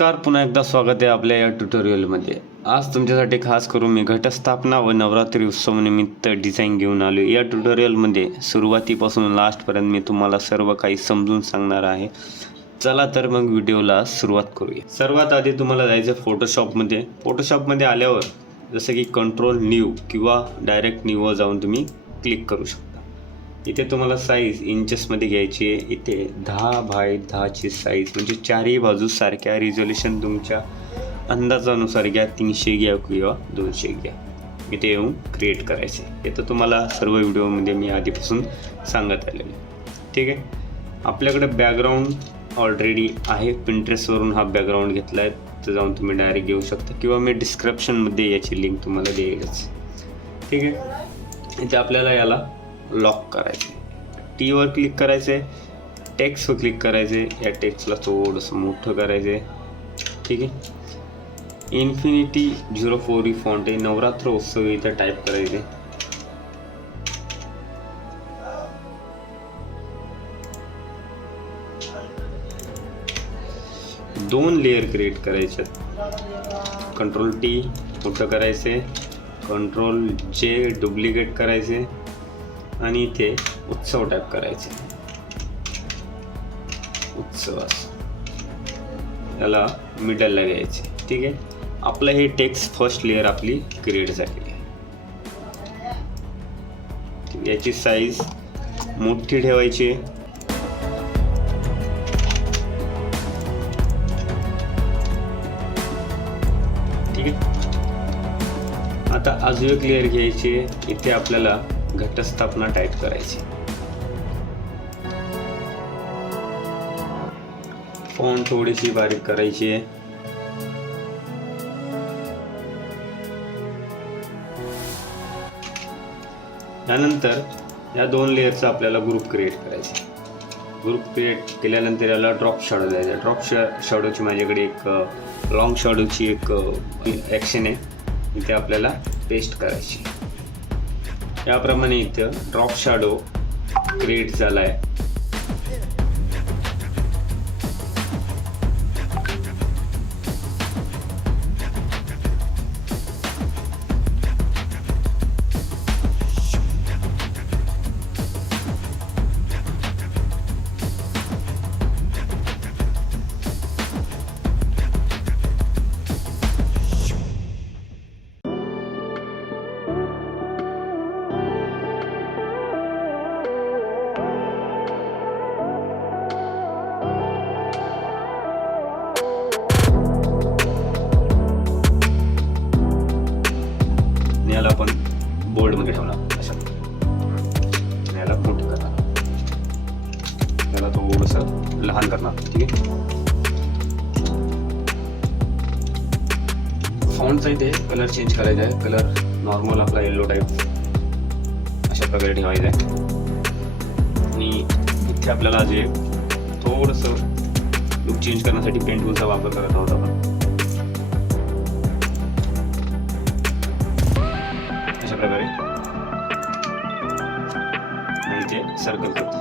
नमस्कार, पुन्हा एकदा स्वागत आहे आपल्या या ट्युटोरियलमध्ये। आज तुमच्यासाठी खास करून मी घटस्थापना व नवरात्री उत्सवानिमित्त डिझाईन घेऊन आलो। या ट्युटोरियलमध्ये सुरुवातीपासून लास्टपर्यंत मी तुम्हाला सर्व काही समजून सांगणार आहे। चला तर मग व्हिडिओला सुरुवात करूया। सर्वात आधी तुम्हाला जायचं फोटोशॉपमध्ये। फोटोशॉपमध्ये आल्यावर जसं की कंट्रोल न्यू किंवा डायरेक्ट न्यूवर जाऊन तुम्ही क्लिक करू शकता। इथे तुम्हाला साईज इंचेसमध्ये घ्यायची आहे। इथे 10 बाय 10 ची साईज, म्हणजे चारही बाजू सारख्या। रिझोल्यूशन तुमच्या अंदाजानुसार घ्या, 300 घ्या किंवा 200 घ्या। इथे येऊन क्रिएट करायचे। हे तर तुम्हाला सर्व व्हिडिओमध्ये मी आधीपासून सांगत आलेले, ठीक आहे। आपल्याकडे बॅकग्राऊंड ऑलरेडी आहे, पिंटरेस्टवरून हा बॅकग्राऊंड घेतला आहे, तर जाऊन तुम्ही डायरेक्ट घेऊ शकता किंवा मी डिस्क्रिप्शनमध्ये याची लिंक तुम्हाला देईलच, ठीक आहे। इथे आपल्याला याला लॉक करायचे, टीवर क्लिक करायचे, टेक्स्टवर क्लिक करायचे। या टेक्स्टला थोडंसं मोठं करायचे, ठीक आहे। इन्फिनिटी 04 ही फॉन्ट आहे, नवरात्र उत्सव इथं टाईप करायचे। दोन लेअर क्रिएट करायचे, कंट्रोल टी मोठं करायचे, कंट्रोल जे डुप्लिकेट करायचे आणि इथे उत्सव टाईप करायचे। उत्सव याला मिडलला घ्यायचे, ठीक आहे। आपलं हे टेक्स्ट फर्स्ट लेअर आपली क्रिएट झालेली आहे। याची साईज मोठी ठेवायची, ठीक आहे। आता अजून एक लेअर घ्यायची, इथे आपल्याला घटस्थापना टाईप करायची। फॉन्ट थोडीशी बारीक करायची आहे। त्यानंतर या दोन लेअरचा आपल्याला ग्रुप क्रिएट करायचा। ग्रुप क्रिएट केल्यानंतर याला ड्रॉप शॅडो द्यायचा। ड्रॉप शॅडोची माझ्याकडे एक लॉंग शॅडोची एक ॲक्शन आहे, इथे आपल्याला पेस्ट करायची। याप्रमाणे इथं ड्रॉप शॅडो क्रिएट झाला आहे। याला आपण बोल्ड मध्ये ठेवणार, अशा याला मोठं करणार, याला थोडंसं लहान करणार, ठीक आहे। फॉन्टचा इथे कलर चेंज करायचा आहे। कलर नॉर्मल आपला येलो टाईप अशा प्रकारे ठेवायचा आहे। आणि इथे आपल्याला जे थोडंसं लुक चेंज करण्यासाठी पेंट टूलचा वापर करत आहोत आपण। प्रकारे इथे सर्कल करतो,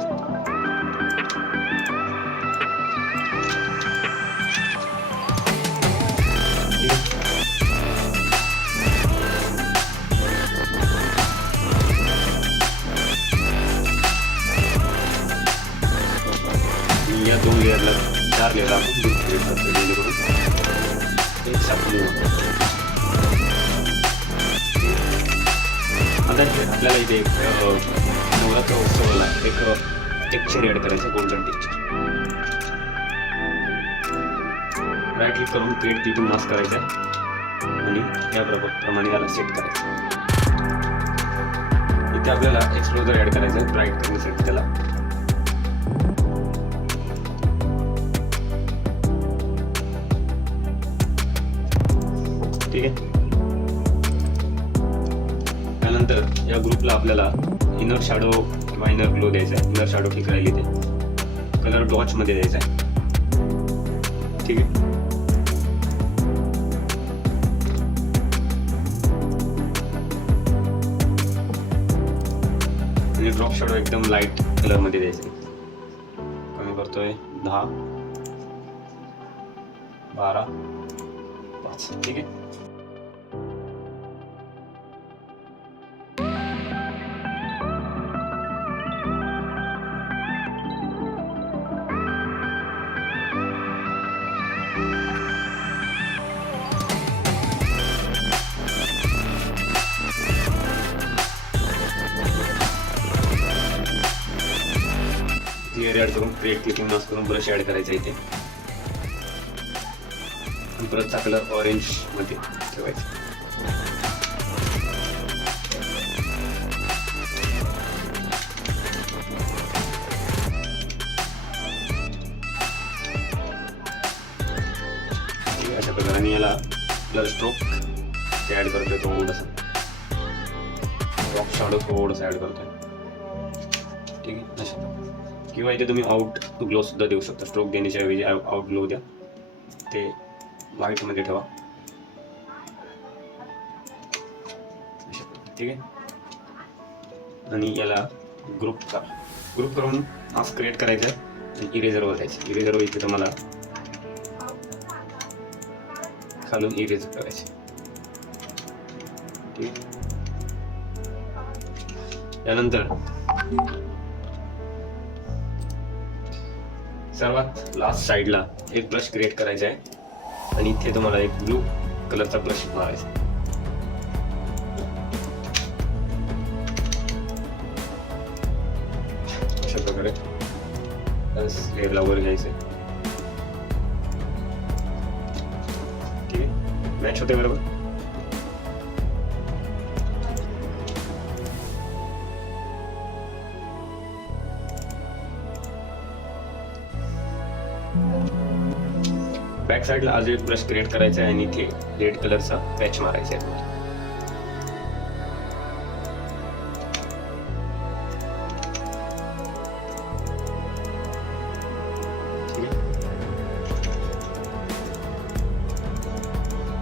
या दोन लेअरला 4 लेअर आपण क्रिएट करतो, जेणेकरून ते सापडले होतं। आपल्याला इथे एक नवरात्र उत्सवाला एक टेक्स्चर ॲड करायचं, गोल्डन टेक्स्चर। राईट क्लिक करून क्रिएट क्लिपिंग मास्क करायचं आहे आणि या प्रमाणे याला सेट करायचं। इथे आपल्याला एक्सप्लोजर ॲड करायचं आहे ब्राईट करण्यासाठी त्याला, ठीक आहे। त्यानंतर या ग्रुपला आपल्याला इनर शॅडो किंवा इनर ग्लो द्यायचा आहे। इनर शॅडो ठीक राहिली, ते कलर डॉच मध्ये द्यायचा आहे, ठीक आहे। आणि ड्रॉप शॅडो एकदम लाईट कलर मध्ये द्यायचा आहे। कमी करतोय 10 12 5. ठीक आहे. क्लिअर ॲड करून क्रिएट क्लिकिंग मास्क करून ब्रश ॲड करायचा इथे. ब्रशचा कलर ऑरेंज मध्ये ठेवायचा. अशा प्रकारे याला कलर स्ट्रोक ते ॲड करतोय थोडंसं. रॉक शॅडो थोडंसं ॲड करतोय. ठीक आहे. अशा किंवा इथे तुम्ही आउट ग्लो सुद्धा देऊ शकता. स्ट्रोक देण्याच्या ऐवजी आउट ग्लो द्या. ते व्हाईट मध्ये ठेवा. ठीक आहे. आणि याला ग्रुप करून मास्क क्रिएट करायचा आहे आणि इरेझरवर जायचं. इरेझरवर इथे तुम्हाला खालून इरेज करायचे. ठीक आहे. यानंतर सर्वात लास्ट साइडला एक ब्रश क्रिएट करायचा आहे आणि इथे तुम्हाला एक ब्लू कलरचा ब्रश मारायचा. अशा प्रकारे लेअरला वर घ्यायचं. ठीक आहे. मॅच होते बरोबर. बॅक साइडला आज एक ब्रश क्रिएट करायचा आहे आणि इथे रेड कलरचा पॅच मारायचा आहे.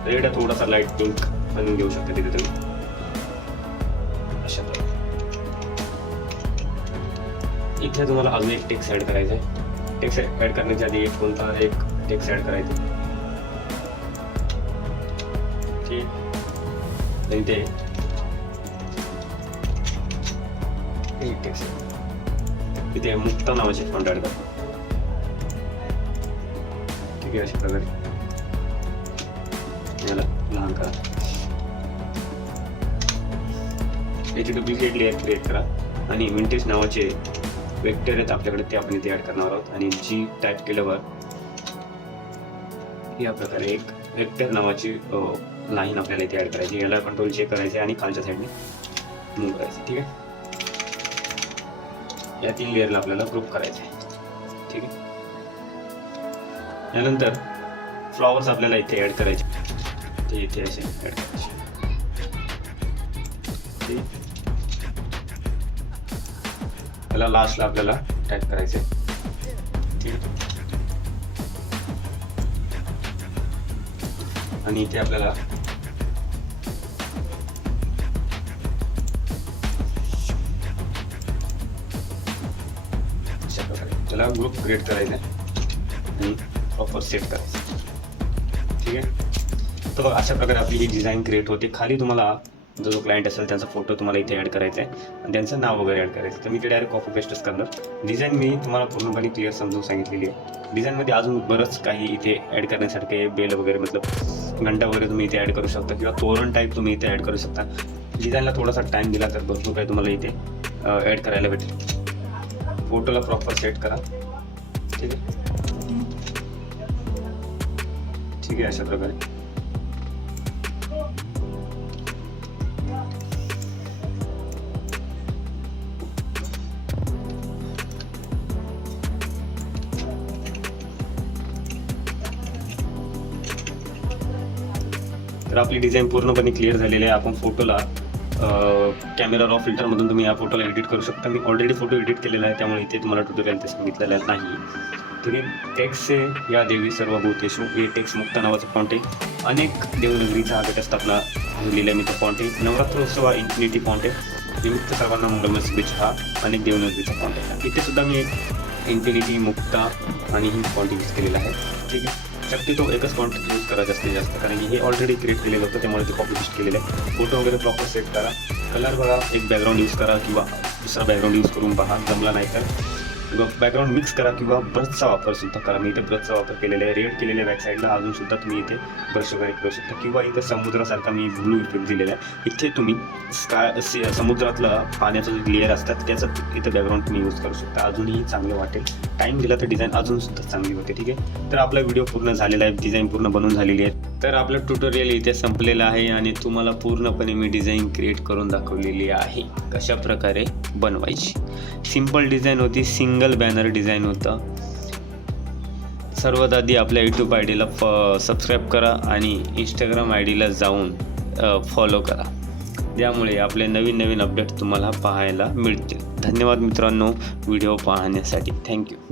रेड थोडासा लाईट पिंक पण घेऊ शकता तिथे तुम्ही. अशा प्रकारे इथे तुम्हाला अजून एक टेक्स्ट ऍड करायचा आहे. टेक्स्ट ऍड करण्याच्या आधी कोणता एक टेक्स्ट ऍड करायचं. ठीक. आणि ते टेक्स्ट इथे मुक्ता नावाचे फॉन्ट ऍड करा. ठीक आहे. अशा प्रकारे याला लहान करा. याची डुप्लिकेट लेअर क्रिएट करा आणि विंटेज नावाचे वेक्टर आहेत आपल्याकडे ते आपण इथे ऍड करणार आहोत. आणि जी टाईप केल्यावर या प्रकारे एक वेक्टर नावाची लाईन आपल्याला इथे ऍड करायची. याला कंट्रोल जे करायचे आणि खालच्या साईडने मूव्ह करायचे. ठीक आहे. या 3 लेअरला आपल्याला ग्रुप करायचं आहे. ठीक आहे. यानंतर फ्लॉवर्स आपल्याला इथे ऍड करायचे. ते इथे असे ऍड करायचे. ठीक. त्याला लास्टला आपल्याला टॅग करायचे. ठीक आहे. आणि इथे आपल्याला अशा प्रकारे त्याला ग्रुप क्रिएट करायचा आणि प्रॉपर सेट करायचं. ठीक आहे. तर अशा प्रकारे आपली ही डिझाईन क्रिएट होते. खाली तुम्हाला जो क्लायंट असेल त्यांचा फोटो तुम्हाला इथे ॲड करायचा आहे आणि त्यांचं नाव वगैरे ॲड करायचं. तर मी ते डायरेक्ट कॉपी पेस्टच करणार. डिझाईन मी तुम्हाला पूर्णपणे क्लिअर समजून सांगितलेली आहे. डिझाईनमध्ये अजून बरंच काही इथे ॲड करण्यासारखे बेल वगैरे मतलब घंटा वगैरे तुम्ही इथे ॲड करू शकता किंवा तोरण टाईप तुम्ही इथे ॲड करू शकता. डिझाईनला थोडासा टाईम दिला तर भरपूर काही तुम्हाला इथे ॲड करायला भेटेल. फोटोला प्रॉपर सेट करा. ठीक आहे. ठीक आहे. अशा प्रकारे तर आपली डिझाईन पूर्णपणे क्लिअर झालेली आहे. आपण फोटोला कॅमेरा रॉ फिल्टरमधून तुम्ही या फोटोला एडिट करू शकता. मी ऑलरेडी फोटो एडिट केलेला आहे त्यामुळे इथे तुम्हाला ट्युटोरियल ते सांगितलेलं नाही. ठीक आहे. टेक्स्ट से या देवी सर्वभूतेषु हे टेक्स्ट मुक्ता नावाचं फॉन्ट आहे. अनेक देवनगरीचा घटस्थापना लिहिलेला मी तो फॉन्ट आहे. नवरात्रोत्सव हा इन्फिनिटी फॉन्ट आहे. विमुक्त सर्वांना मंगलमय शुभेच्छा हा अनेक देवनगरीचा फॉन्ट आहे. इथे सुद्धा मी एक इन्फिनिटी मुक्ता आणि ही फॉन्ट यूज केलेला आहे. ठीक आहे. शक्यतो एकच फॉन्ट यूज करा जास्तीत जास्त, कारण की हे ऑलरेडी क्रिएट केलेलं होतं त्यामुळे ते कॉपी पेस्ट केलेलं आहे. फोटो वगैरे प्रॉपर सेट करा. कलर बघा, एक बॅकग्राऊंड यूज करा किंवा दुसरा बॅकग्राऊंड यूज करून पहा. जमला नाही तर किंवा बॅकग्राऊंड मिक्स करा किंवा ब्रशचा वापर सुद्धा करा. मी इथे ब्रशचा वापर केलेला आहे. रेड केलेल्या बॅक साईडला अजून सुद्धा तुम्ही इथे ब्रश वगैरे करू शकता किंवा इथे समुद्रासारखा मी ब्लू इफेक्ट दिलेला आहे. इथे तुम्ही समुद्रातलं पाण्याचं जे लेअर असतात त्याचं इथे बॅकग्राऊंड तुम्ही यूज करू शकता. अजूनही चांगलं वाटेल. टाईम दिला तर डिझाईन अजून सुद्धा चांगली होते. ठीक आहे, तर आपला व्हिडिओ पूर्ण झालेला आहे. डिझाईन पूर्ण बनवून झालेली आहे. तर आपलं ट्युटोरियल इथे संपलेलं आहे आणि तुम्हाला पूर्णपणे मी डिझाईन क्रिएट करून दाखवलेली आहे कशा प्रकारे बनवायची. सिंपल डिझाईन होती, सिंगल बॅनर डिझाईन होतं. सर्वात आधी आपल्या यूट्यूब आय डीला सबस्क्राईब करा आणि इंस्टाग्राम आय डीला जाऊन फॉलो करा. त्यामुळे आपले नवीन नवीन अपडेट तुम्हाला पाहायला मिळतील. धन्यवाद मित्रांनो व्हिडिओ पाहण्यासाठी. थँक्यू.